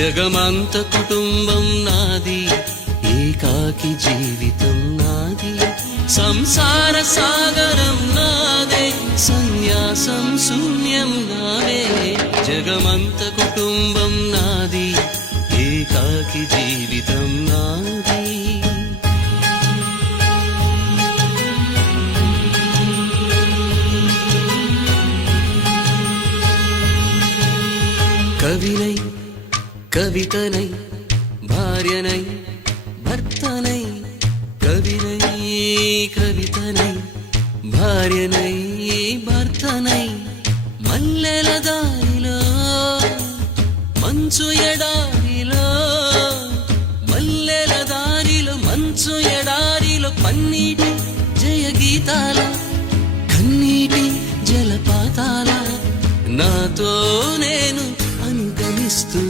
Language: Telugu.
జగమంత కుటుంబం నాది, ఏకాకి జీవితం నాది, సంసార సాగరం నాదే, సన్యాసం శూన్యం నాదే. జగమంత కుటుంబం నాది, ఏకాకి జీవితం నాది. కవినై కవితనై భార్యనై భర్తనై, కవినై కవితనై భార్యనై భర్తనై, మల్లెల దారిలో మంచు ఎడారిలో, మల్లెల దారిలో మంచు ఎడారిలో, పన్నీటి జయ గీతాల కన్నీటి జలపాతాల, నాతో నేను అనుగమిస్తూ